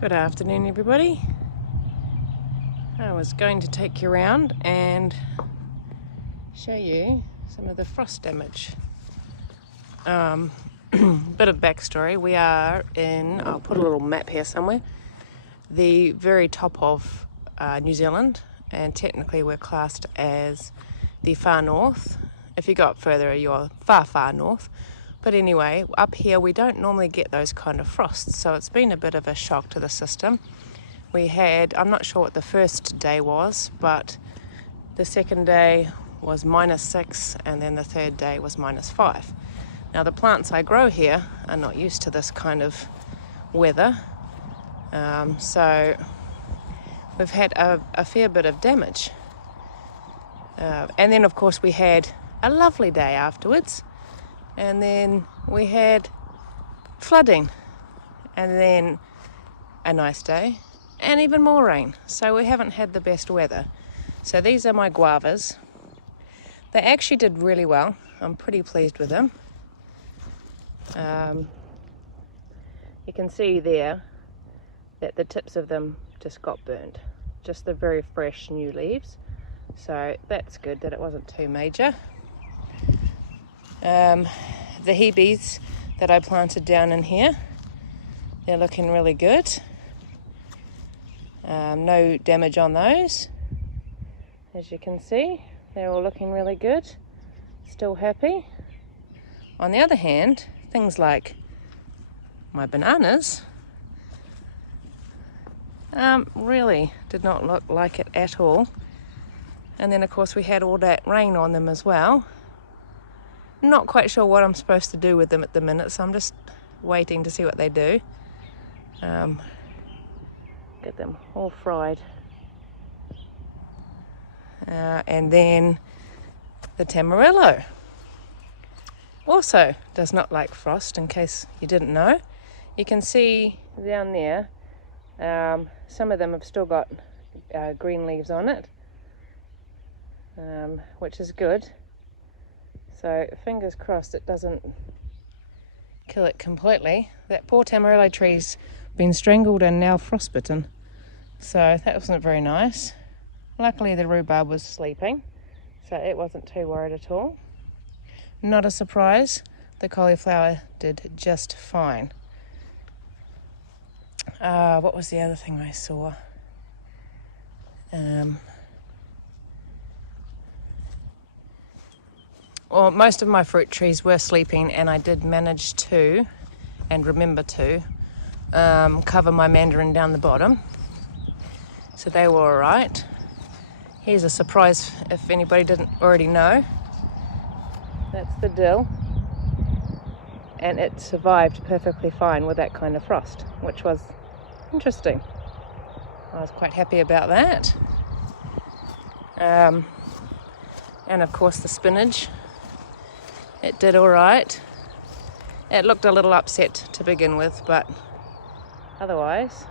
Good afternoon, everybody. I was going to take you around and show you some of the frost damage. Bit of backstory. We are in, I'll put a little map here somewhere, the very top of New Zealand, and technically we're classed as the far north. If you go up further, you're far north. But anyway, up here we don't normally get those kind of frosts, so it's been a bit of a shock to the system. We had, I'm not sure what the first day was, but the second day was -6 and then the third day was -5. Now the plants I grow here are not used to this kind of weather, so we've had a fair bit of damage. And then of course we had a lovely day afterwards. And then we had flooding, and then a nice day, and even more rain. So we haven't had the best weather. So these are my guavas. They actually did really well. I'm pretty pleased with them. You can see there that the tips of them just got burnt. Just the very fresh new leaves. So that's good that it wasn't too major. The hebes that I planted down in here, they're looking really good. No damage on those. As you can see, they're all looking really good. Still happy. On the other hand, things like my bananas really did not look like it at all. And then of course we had all that rain on them as well. Not quite sure what I'm supposed to do with them at the minute, so I'm just waiting to see what they do. Get them all fried. And then the Tamarillo also does not like frost, in case you didn't know. You can see down there, some of them have still got green leaves on it, which is good. So fingers crossed it doesn't kill it completely. That poor Tamarillo tree's been strangled and now frostbitten. So that wasn't very nice. Luckily the rhubarb was sleeping, so it wasn't too worried at all. Not a surprise, the cauliflower did just fine. What was the other thing I saw? Well, most of my fruit trees were sleeping, and I did manage to, and remember to, cover my mandarin down the bottom. So they were alright. Here's a surprise if anybody didn't already know. That's the dill. And it survived perfectly fine with that kind of frost, which was interesting. I was quite happy about that. And of course the spinach. It did all right. It looked a little upset to begin with, but otherwise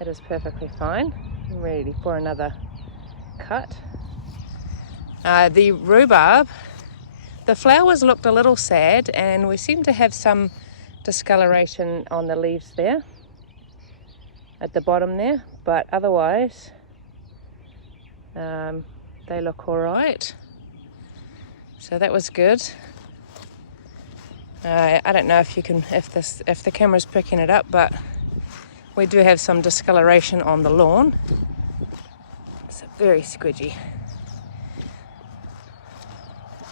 it is perfectly fine. I'm ready for another cut. The rhubarb, the flowers looked a little sad, and we seem to have some discoloration on the leaves there at the bottom there, but otherwise they look all right. So that was good. I don't know if you can, if the camera's picking it up, but we do have some discoloration on the lawn. It's very squidgy.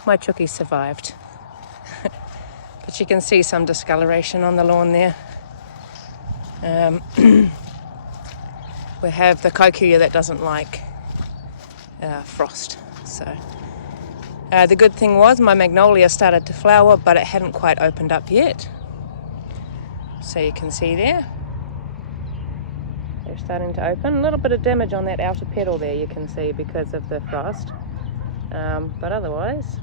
My chookie survived, but you can see some discoloration on the lawn there. We have the kokia that doesn't like frost, so. The good thing was my magnolia started to flower, but it hadn't quite opened up yet. So you can see there, they're starting to open. A little bit of damage on that outer petal there, you can see, because of the frost. But otherwise,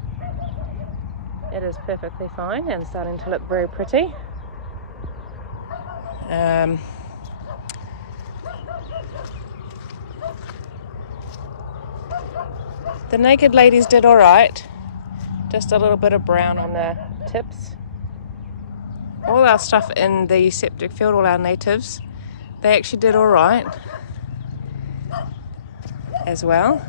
it is perfectly fine and starting to look very pretty. The naked ladies did all right. Just a little bit of brown on the tips. All our stuff in the septic field, all our natives, they actually did all right as well.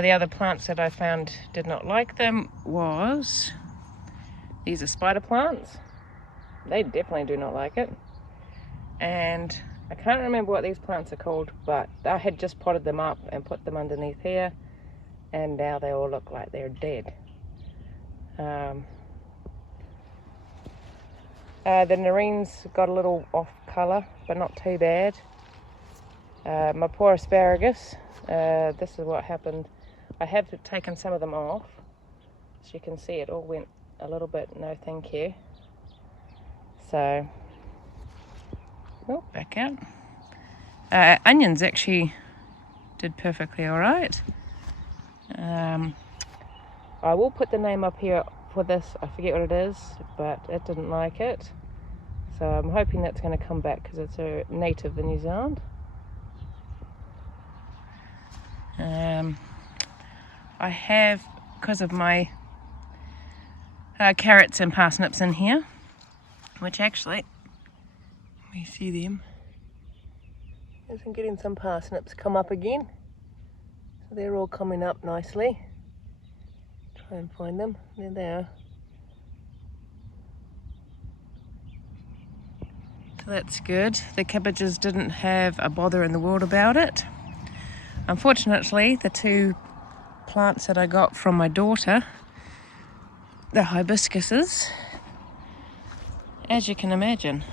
The other plants that I found did not like them was, these are spider plants. They definitely do not like it. And I can't remember what these plants are called, but I had just potted them up and put them underneath here, and now they all look like they're dead. The Nerines got a little off colour, but not too bad. My poor asparagus, this is what happened. I have taken some of them off. As you can see, it all went a little bit no thank you. So, oh, back out. Onions actually did perfectly all right. I will put the name up here for this. I forget what it is, but it didn't like it. So I'm hoping that's going to come back because it's a native in New Zealand. I have, because of my carrots and parsnips in here, which actually, let me see them. As I'm getting some parsnips come up again. So they're all coming up nicely. Try and find them. There they are. So that's good. The cabbages didn't have a bother in the world about it. Unfortunately, the two plants that I got from my daughter, the hibiscuses, as you can imagine,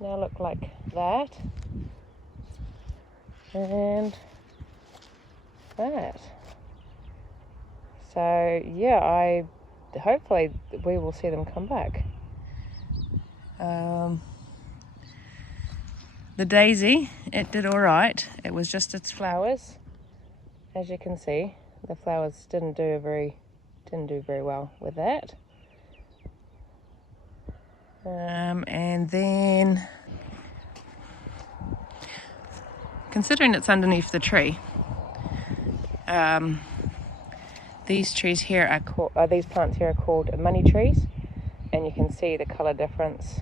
now look like that and that. So yeah, hopefully we will see them come back. The daisy, it did all right. It was just its flowers. As you can see, the flowers didn't do very well with that. And then, considering it's underneath the tree, these trees here are called, these plants here are called money trees, and you can see the colour difference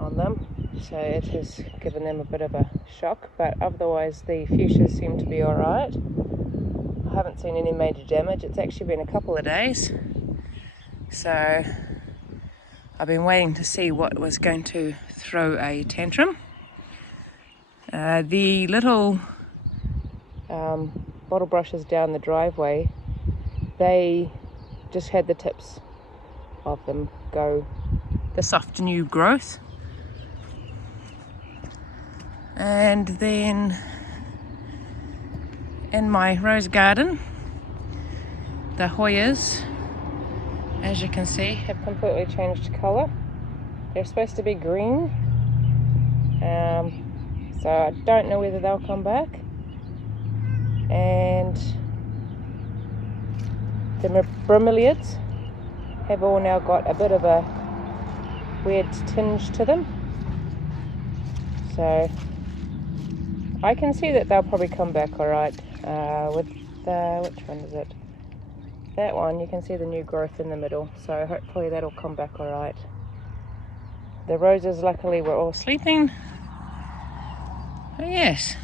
on them. So it has given them a bit of a shock, but otherwise the fuchsias seem to be alright. I haven't seen any major damage. It's actually been a couple of days, so I've been waiting to see what was going to throw a tantrum. The little bottle brushes down the driveway, they just had the tips of them go, the soft new growth. And then in my rose garden, the Hoyas, as you can see, have completely changed colour. They're supposed to be green, so I don't know whether they'll come back. And the bromeliads have all now got a bit of a weird tinge to them. So I can see that they'll probably come back alright. With which one is it? That one, you can see the new growth in the middle, so hopefully that'll come back alright. The roses luckily were all sleeping. Oh yes.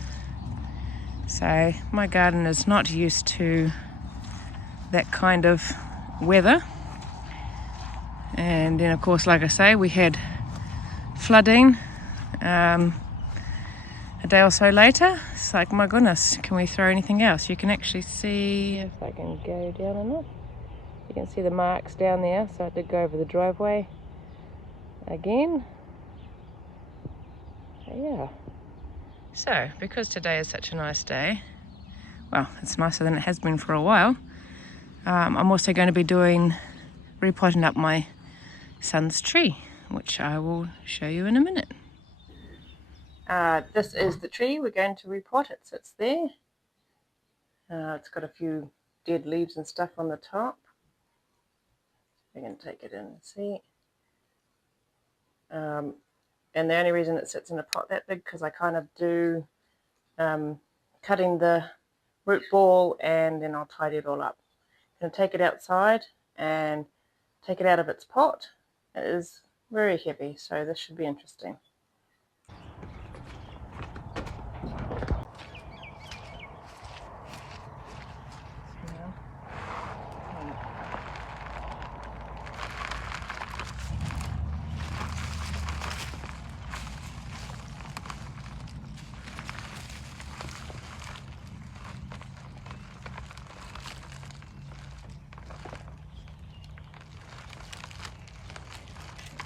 So my garden is not used to that kind of weather. And then of course, like I say, we had flooding a day or so later. It's like, my goodness, can we throw anything else? You can actually see, if I can go down enough, you can see the marks down there. So I did go over the driveway again. Yeah. So because today is such a nice day, well, it's nicer than it has been for a while, I'm also going to be repotting up my son's tree, which I will show you in a minute. This is the tree we're going to repot. It sits there. It's got a few dead leaves and stuff on the top. We're going to take it in and see. And the only reason it sits in a pot that big, because I kind of do cutting the root ball, and then I'll tidy it all up. I'm going to take it outside and take it out of its pot. It is very heavy, so this should be interesting.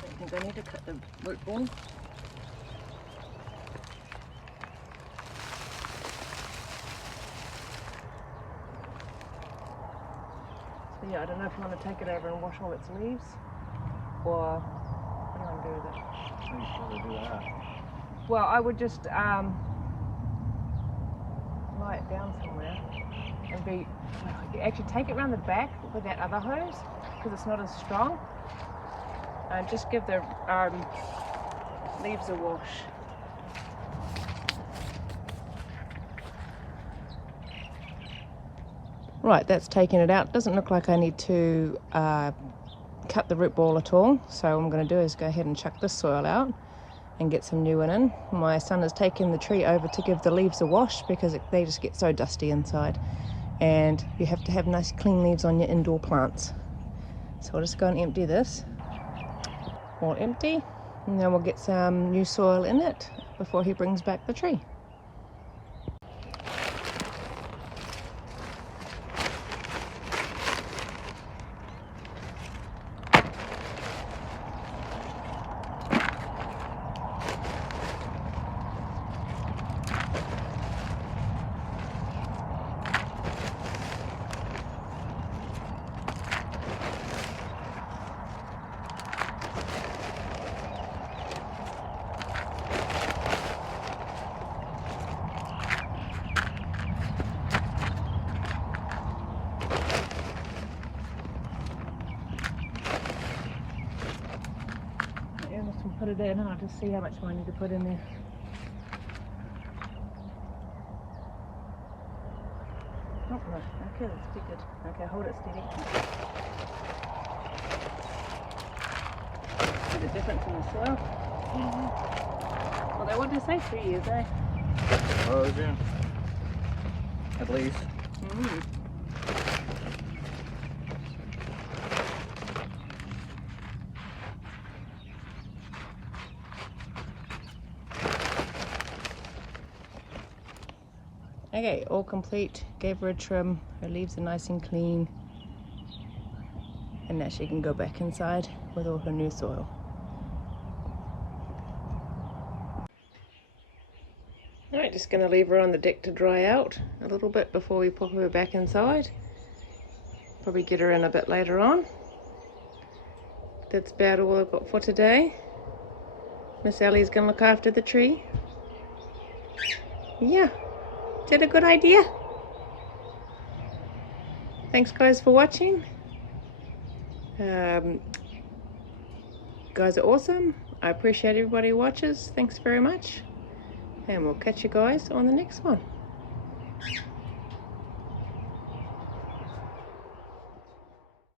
I think I need to cut the root ball. So yeah, I don't know if you want to take it over and wash all its leaves, or what do you want to do with it? How are you supposed to do that? Well, I would just lie it down somewhere and actually take it around the back with that other hose because it's not as strong. And just give the leaves a wash. Right, that's taken it out. Doesn't look like I need to cut the root ball at all. So what I'm going to do is go ahead and chuck this soil out and get some new one in. My son has taken the tree over to give the leaves a wash because they just get so dusty inside. And you have to have nice clean leaves on your indoor plants. So I'll just go and empty this. All empty, and then we'll get some new soil in it before he brings back the tree. Put it in and I'll just see how much more I need to put in there. Oh, no. Okay, that's pretty good. Okay, hold it steady. See the difference in the soil? Well, what did they say? 3 years, eh? Oh, yeah. At least. Okay, all complete. Gave her a trim. Her leaves are nice and clean. And now she can go back inside with all her new soil. Alright, just going to leave her on the deck to dry out a little bit before we pop her back inside. Probably get her in a bit later on. That's about all I've got for today. Miss Ellie's going to look after the tree. Yeah. Is that a good idea? Thanks guys for watching. Guys are awesome. I appreciate everybody who watches. Thanks very much. And we'll catch you guys on the next one.